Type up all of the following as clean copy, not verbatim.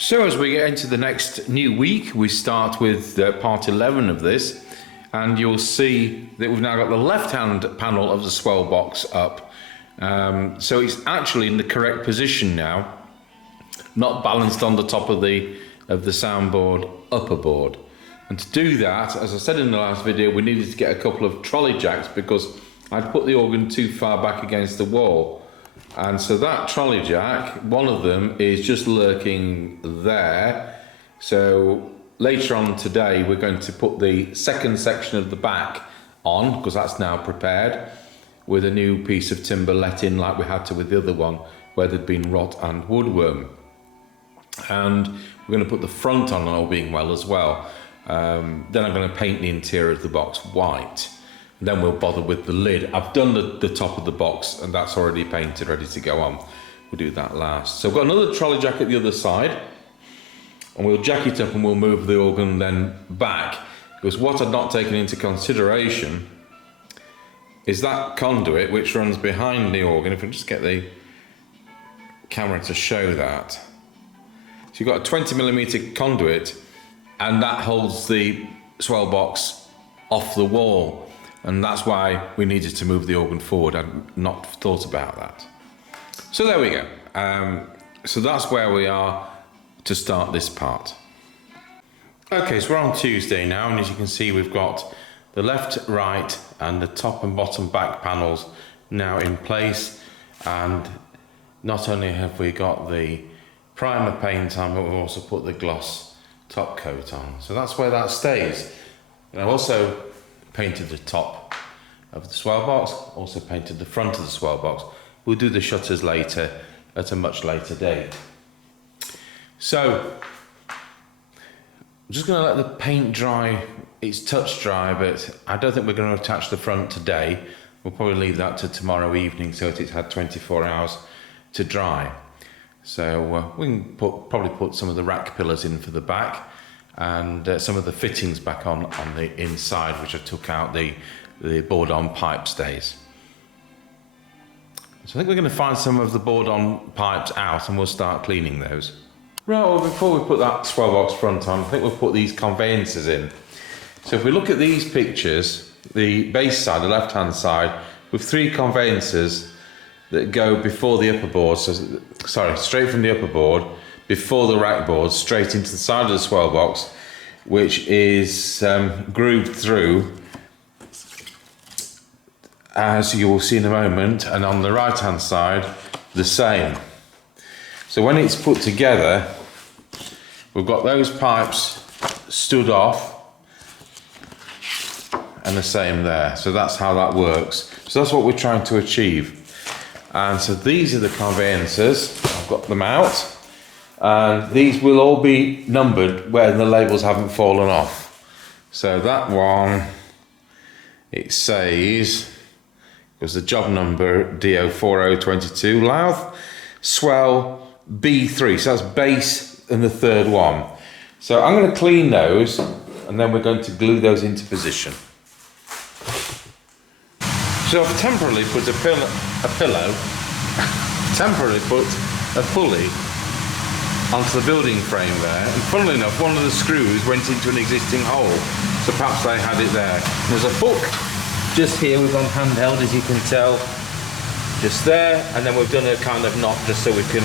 So as we get into the next new week, we start with part 11 of this, and you'll see that we've now got the left-hand panel of the Swell box up. So it's actually in the correct position now, not balanced on the top of the soundboard upperboard. And to do that, as I said in the last video, we needed to get a couple of trolley jacks because I'd put the organ too far back against the wall. And so that trolley jack, one of them is just lurking there. So later on today, we're going to put the second section of the back on, because that's now prepared, with a new piece of timber let in like we had to with the other one, where there'd been rot and woodworm. And we're going to put the front on, all being well, as well. Then I'm going to paint the interior of the box white. And then we'll bother with the lid. I've done the top of the box and that's already painted, ready to go on. We'll do that last. So I've got another trolley jack at the other side, and we'll jack it up and we'll move the organ then back. Because what I've not taken into consideration is that conduit which runs behind the organ. If I just get the camera to show that. So you've got a 20mm conduit, and that holds the Swell box off the wall. And that's why we needed to move the organ forward. I'd not thought about that. So there we go. So that's where we are to start this part. Okay, so we're on Tuesday now, and as you can see, we've got the left, right, and the top and bottom back panels now in place. And not only have we got the primer paint on, but we've also put the gloss top coat on. So that's where that stays. And I've also painted the top of the Swell box, also painted the front of the Swell box. We'll do the shutters later, at a much later date. So I'm just going to let the paint dry. It's touch dry, but I don't think we're going to attach the front today. We'll probably leave that to tomorrow evening so that it's had 24 hours to dry. So we can probably put some of the rack pillars in for the back, and some of the fittings back on the inside, which I took out the board-on pipe stays. So I think we're going to find some of the board-on pipes out, and we'll start cleaning those. Right, well, before we put that Swell box front on, I think we'll put these conveyances in. So if we look at these pictures, the base side, the left-hand side, with 3 conveyances that go before the upperboard, so, sorry, straight from the upperboard, before the rackboards, straight into the side of the Swell box, which is grooved through, as you will see in a moment, and on the right hand side the same. So when it's put together, we've got those pipes stood off and the same there. So that's how that works. So that's what we're trying to achieve. And so these are the conveyances. I've got them out. And these will all be numbered where the labels haven't fallen off. So that one, it says, because the job number DO4022, Louth, Swell B3, so that's base and the third one. So I'm going to clean those, and then we're going to glue those into position. So I've temporarily put a pulley onto the building frame there, and funnily enough, one of the screws went into an existing hole, so perhaps they had it there. There's a hook just here, we've gone handheld, as you can tell, just there, and then we've done a kind of knot just so we can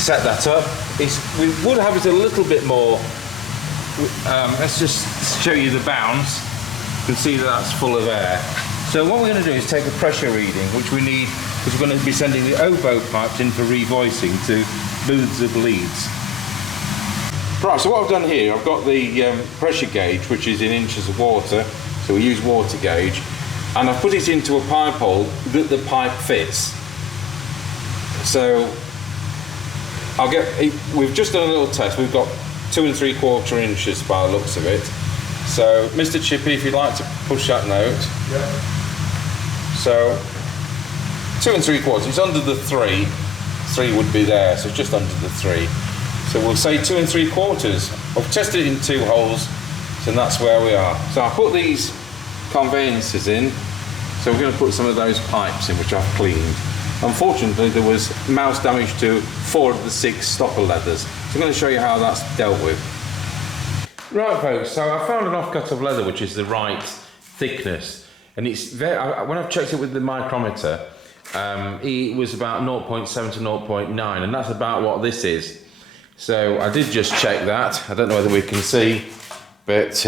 set that up. We would have it a little bit more. Let's just show you the bounce. You can see that that's full of air. So what we're going to do is take a pressure reading, which we need, because we're going to be sending the oboe pipes in for revoicing to booths of leads. Right, so what I've done here, I've got the pressure gauge, which is in inches of water, so we use water gauge, and I've put it into a pipe hole that the pipe fits. So we've just done a little test. We've got 2 3/4 inches by the looks of it. So, Mr. Chippy, if you'd like to push that note. Yeah. So, 2 3/4, it's under the 3. 3 would be there, so just under the 3. So we'll say 2 3/4. I've tested it in 2 holes, so that's where we are. So I put these conveyances in, so we're going to put some of those pipes in, which I've cleaned. Unfortunately, there was mouse damage to 4 of the 6 stopper leathers. So I'm going to show you how that's dealt with. Right folks, so I found an offcut of leather which is the right thickness, and it's very, when I've checked it with the micrometer, it was about 0.7 to 0.9, and that's about what this is. So I did just check that. I don't know whether we can see, but let's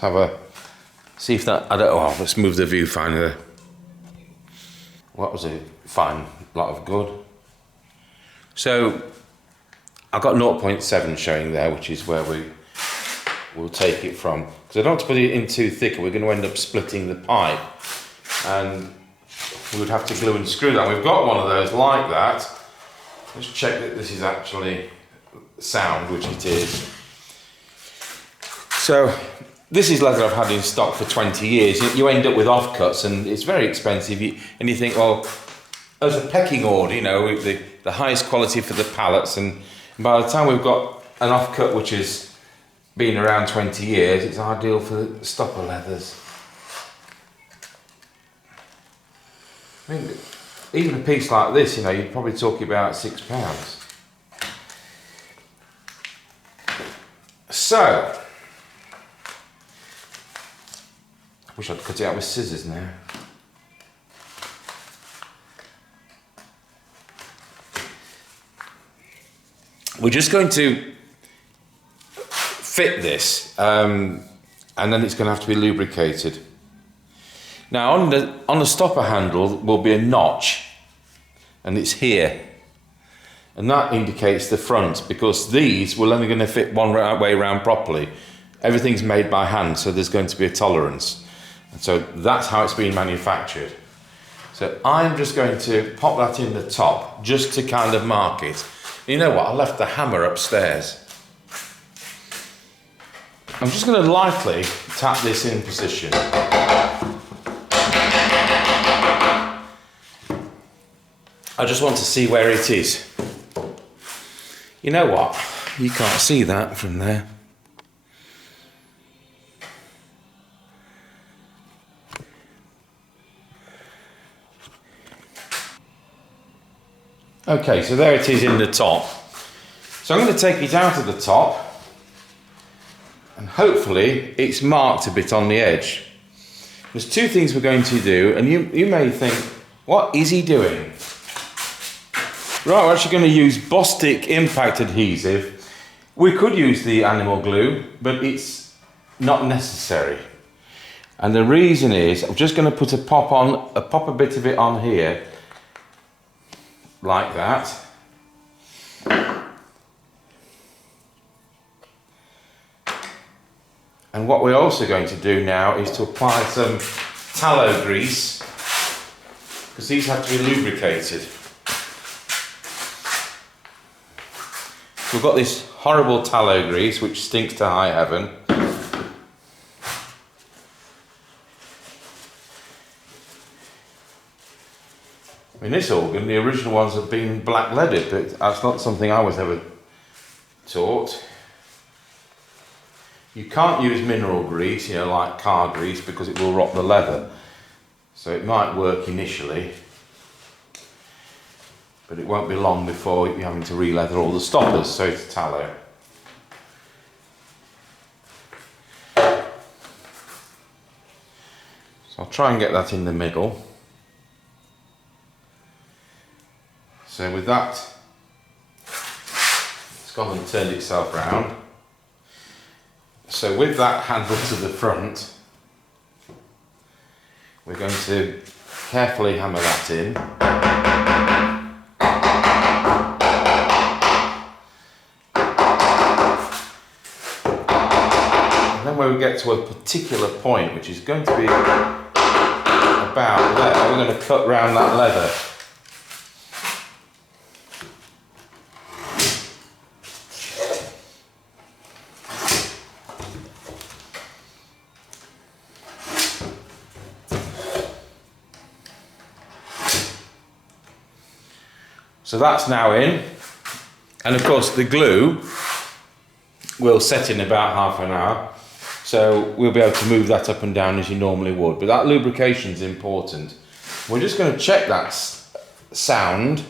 have a see if that, I don't know, let's move the viewfinder. What was it? Fine, a lot of good. So I've got 0.7 showing there, which is where we'll take it from. Because I don't want to put it in too thick, or we're going to end up splitting the pipe. And we would have to glue and screw that. We've got one of those like that. Let's check that this is actually sound, which it is. So this is leather I've had in stock for 20 years. You end up with offcuts, and it's very expensive. And you think, well, as a pecking order, you know, the highest quality for the pallets, and by the time we've got an offcut which has been around 20 years, it's ideal for the stopper leathers. I mean, even a piece like this, you know, you'd probably talk about £6. So, I wish I'd cut it out with scissors now. We're just going to fit this, and then it's going to have to be lubricated. Now on the stopper handle will be a notch, and it's here, and that indicates the front, because these will only going to fit one way around properly. Everything's made by hand, so there's going to be a tolerance, and so that's how it's been manufactured. So I'm just going to pop that in the top just to kind of mark it. You know what, I left the hammer upstairs. I'm just going to lightly tap this in position. I just want to see where it is. You know what, you can't see that from there. Okay, so there it is in the top. So I'm going to take it out of the top, and hopefully it's marked a bit on the edge. There's two things we're going to do, and you may think, what is he doing? Right, we're actually going to use Bostik impact adhesive. We could use the animal glue, but it's not necessary. And the reason is, I'm just going to put pop a bit of it on here, like that. And what we're also going to do now is to apply some tallow grease, because these have to be lubricated. We've got this horrible tallow grease which stinks to high heaven. In this organ, the original ones have been black leaded, but that's not something I was ever taught. You can't use mineral grease, you know, like car grease, because it will rot the leather. So it might work initially, but it won't be long before you're having to re-leather all the stoppers, so it's tallow. So I'll try and get that in the middle. So with that, it's gone and turned itself round. So with that handle to the front, we're going to carefully hammer that in. And then when we get to a particular point, which is going to be about there, we're going to cut round that leather. So that's now in, and of course the glue will set in about half an hour. So we'll be able to move that up and down as you normally would. But that lubrication is important. We're just going to check that sound,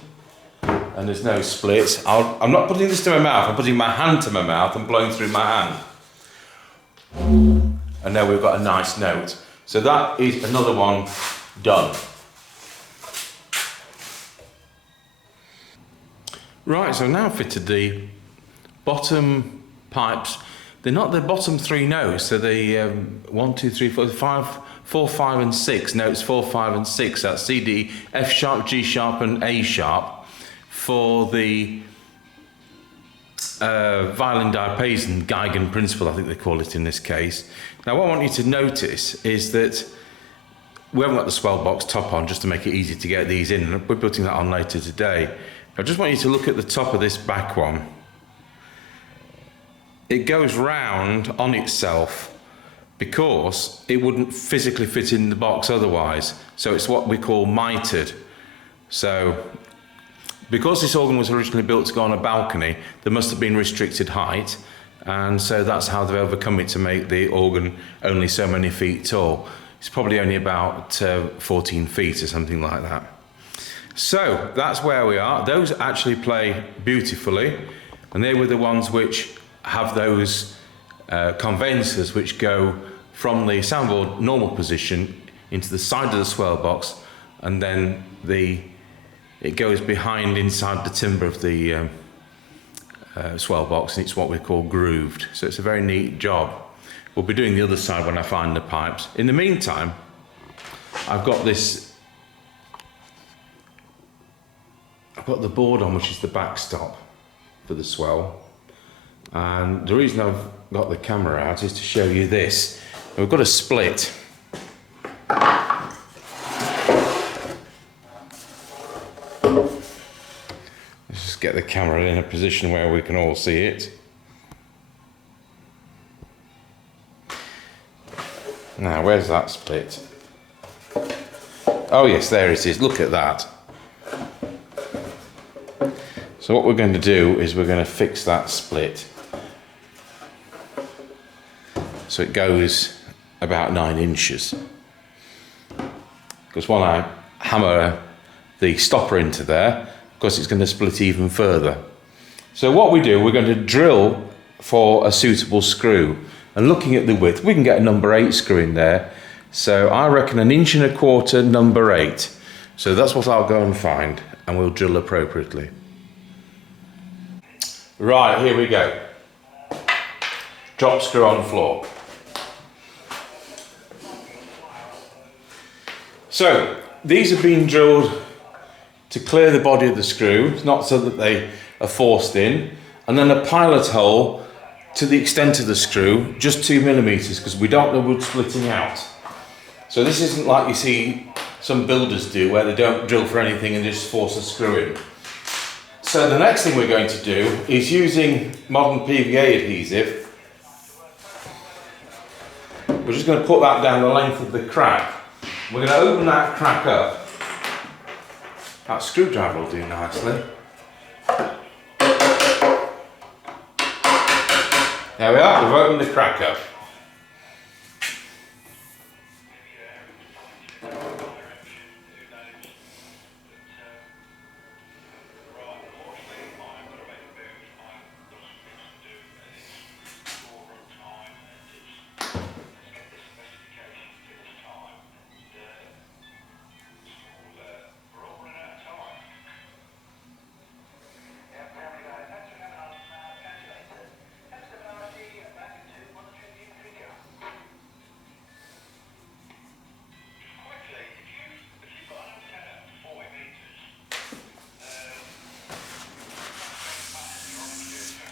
and there's no splits. I'm not putting this to my mouth, I'm putting my hand to my mouth and blowing through my hand. And now we've got a nice note. So that is another one done. Right, so now fitted the bottom pipes. They're not the bottom 3 notes, so the 1, 2, 3, 4, 5, 4, 5 and 6, notes 4, 5 and 6, that's C, D, F sharp, G sharp and A sharp for the violin diapason, Geigen principle I think they call it in this case. Now what I want you to notice is that we haven't got the swell box top on just to make it easy to get these in, and we're putting that on later today. I just want you to look at the top of this back one. It goes round on itself because it wouldn't physically fit in the box otherwise. So it's what we call mitered. So because this organ was originally built to go on a balcony, there must have been restricted height, and so that's how they've overcome it to make the organ only so many feet tall. It's probably only about 14 feet or something like that. So that's where we are. Those actually play beautifully, and they were the ones which have those conveyances which go from the soundboard normal position into the side of the swell box, and then it goes behind inside the timber of the swell box, and it's what we call grooved. So it's a very neat job. We'll be doing the other side when I find the pipes. In the meantime, I've got the board on, which is the backstop for the swell. And the reason I've got the camera out is to show you this. We've got a split. Let's just get the camera in a position where we can all see it. Now, where's that split? Oh yes, there it is. Look at that. So what we're going to do is we're going to fix that split. So it goes about 9 inches. Because when I hammer the stopper into there, of course it's going to split even further. So what we do, we're going to drill for a suitable screw. And looking at the width, we can get a number 8 screw in there. So I reckon 1.25 inches, number 8. So that's what I'll go and find, and we'll drill appropriately. Right, here we go. Drop screw on floor. So these have been drilled to clear the body of the screw, not so that they are forced in, and then a pilot hole to the extent of the screw, just 2 millimeters, because we don't want the wood splitting out. So this isn't like you see some builders do, where they don't drill for anything and just force a screw in. So the next thing we're going to do is, using modern PVA adhesive, we're just going to put that down the length of the crack. We're going to open that crack up. That screwdriver will do nicely. There we are, we've opened the crack up.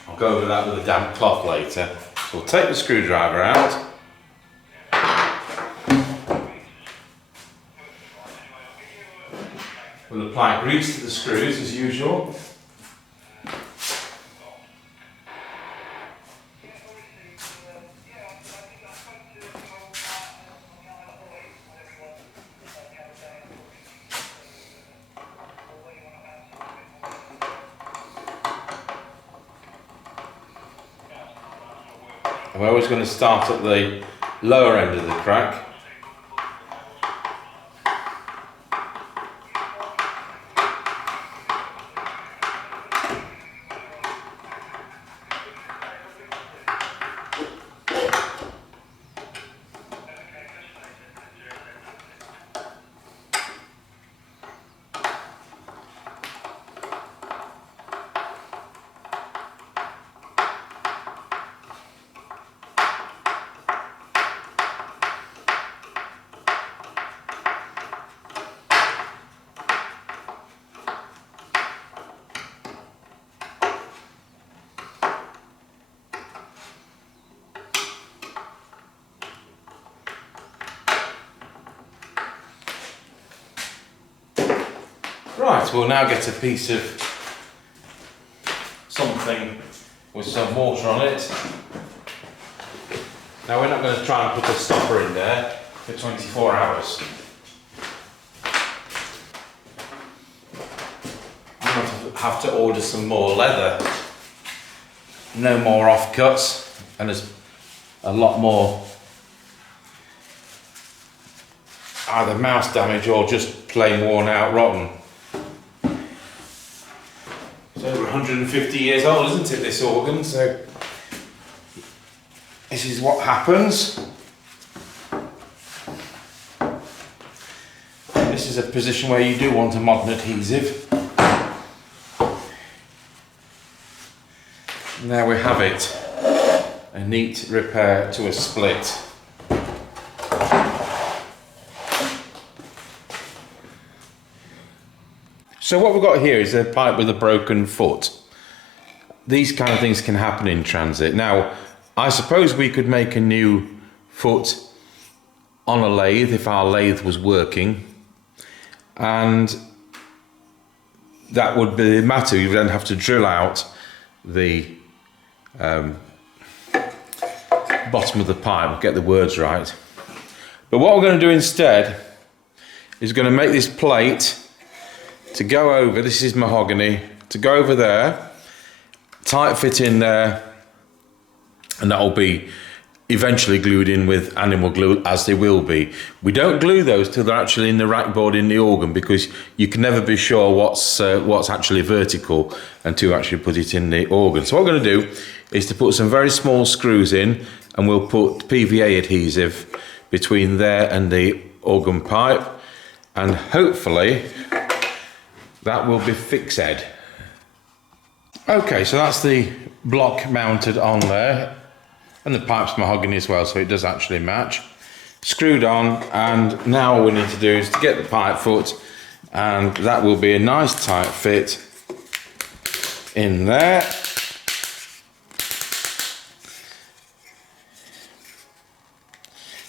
I'll go over that with a damp cloth later. So we'll take the screwdriver out. We'll apply grease to the screws as usual. And we're always going to start at the lower end of the crack. Right, we'll now get a piece of something with some water on it. Now we're not going to try and put a stopper in there for 24 hours. I'm going to have to order some more leather. No more offcuts, and there's a lot more either mouse damage or just plain worn out rotten. It's over 150 years old, isn't it, this organ? So this is what happens. This is a position where you do want a modern adhesive. And there we have it. A neat repair to a split. So what we've got here is a pipe with a broken foot. These kind of things can happen in transit. Now, I suppose we could make a new foot on a lathe if our lathe was working, and that would be the matter. You would then have to drill out the bottom of the pipe, get the words right. But what we're going to do instead is going to make this plate to go over, this is mahogany, to go over there, tight fit in there, and that will be eventually glued in with animal glue, as they will be. We don't glue those till they're actually in the rackboard in the organ, because you can never be sure what's actually vertical until you actually put it in the organ. So what we're going to do is to put some very small screws in, and we'll put PVA adhesive between there and the organ pipe, and hopefully that will be fixed. Okay, so that's the block mounted on there, and the pipe's mahogany as well, so it does actually match. Screwed on, and now all we need to do is to get the pipe foot, and that will be a nice tight fit in there.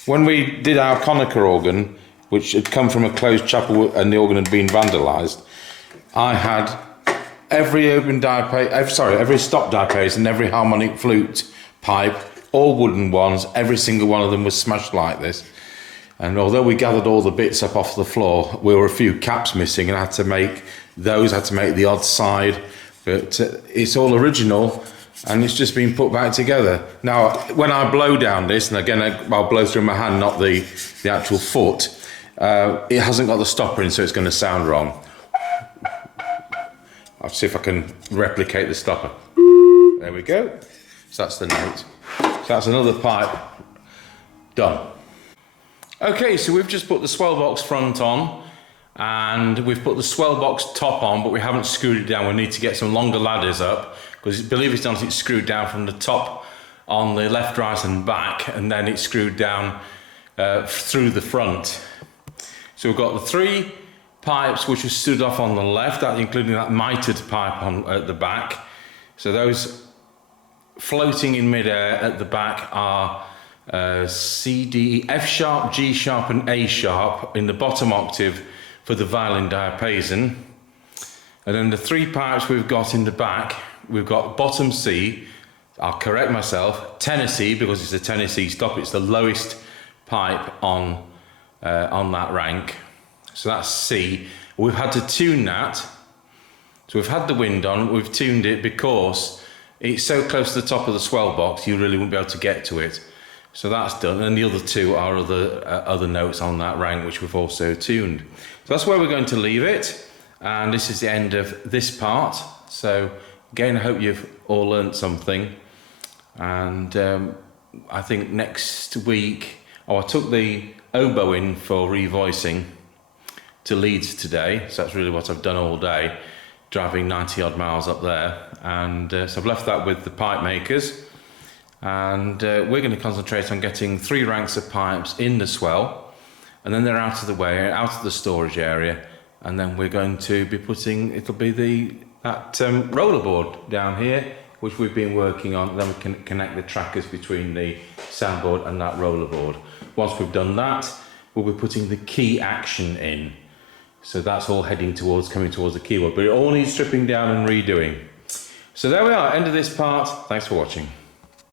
When we did our conical organ, which had come from a closed chapel and the organ had been vandalised, I had every every stop diaphragm and every harmonic flute pipe, all wooden ones, every single one of them was smashed like this. And although we gathered all the bits up off the floor, we were a few caps missing, and I had to make the odd side, but it's all original, and it's just been put back together. Now, when I blow down this, and again I'll blow through my hand, not the actual foot, it hasn't got the stopper in, so it's going to sound wrong. I'll see if I can replicate the stopper. There we go. So that's the note. So that's another pipe done. Okay, so we've just put the Swell box front on, and we've put the Swell box top on, but we haven't screwed it down. We need to get some longer ladders up, because believe it or not, it's screwed down from the top on the left, right and back, and then it's screwed down through the front. So we've got the three pipes which are stood off on the left, that including that mitered pipe at the back. So those floating in midair at the back are C, D, F sharp, G sharp and A sharp in the bottom octave for the violin diapason. And then the three pipes we've got in the back, we've got bottom C, I'll correct myself, Tennessee, because it's a Tennessee stop, it's the lowest pipe on that rank. So that's C. We've had to tune that. So we've had the wind on, we've tuned it because it's so close to the top of the swell box you really wouldn't be able to get to it. So that's done, and the other two are other notes on that rank which we've also tuned. So that's where we're going to leave it, and this is the end of this part. So again, I hope you've all learnt something, and I think next week, I took the oboe in for revoicing to Leeds today, so that's really what I've done all day, driving 90 odd miles up there, and so I've left that with the pipe makers. And we're going to concentrate on getting 3 ranks of pipes in the swell, and then they're out of the way, out of the storage area, and then we're going to be putting, it'll be that rollerboard down here, which we've been working on. Then we can connect the trackers between the soundboard and that rollerboard. Once we've done that, we'll be putting the key action in. So that's all heading towards, coming towards the keyboard, but it all needs stripping down and redoing. So there we are, end of this part. Thanks for watching.